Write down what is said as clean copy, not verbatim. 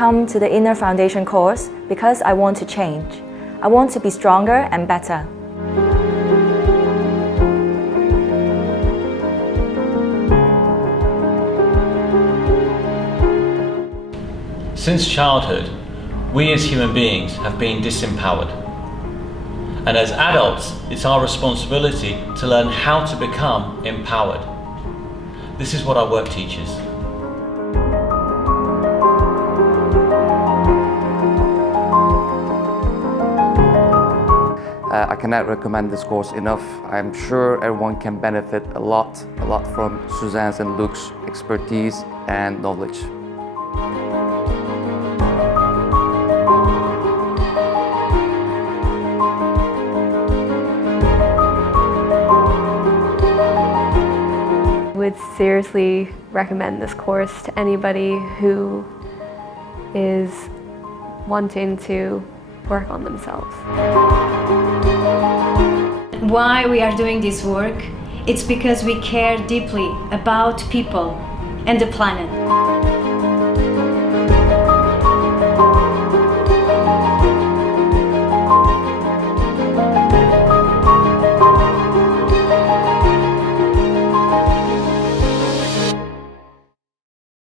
come to the Inner Foundation course because I want to change. I want to be stronger and better. Since childhood, we as human beings have been disempowered. And as adults, it's our responsibility to learn how to become empowered. This is what our work teaches. I cannot recommend this course enough. I'm sure everyone can benefit a lot from Susana's and Luke's expertise and knowledge. I would seriously recommend this course to anybody who is wanting to work on themselves. Why we are doing this work? It's because we care deeply about people and the planet.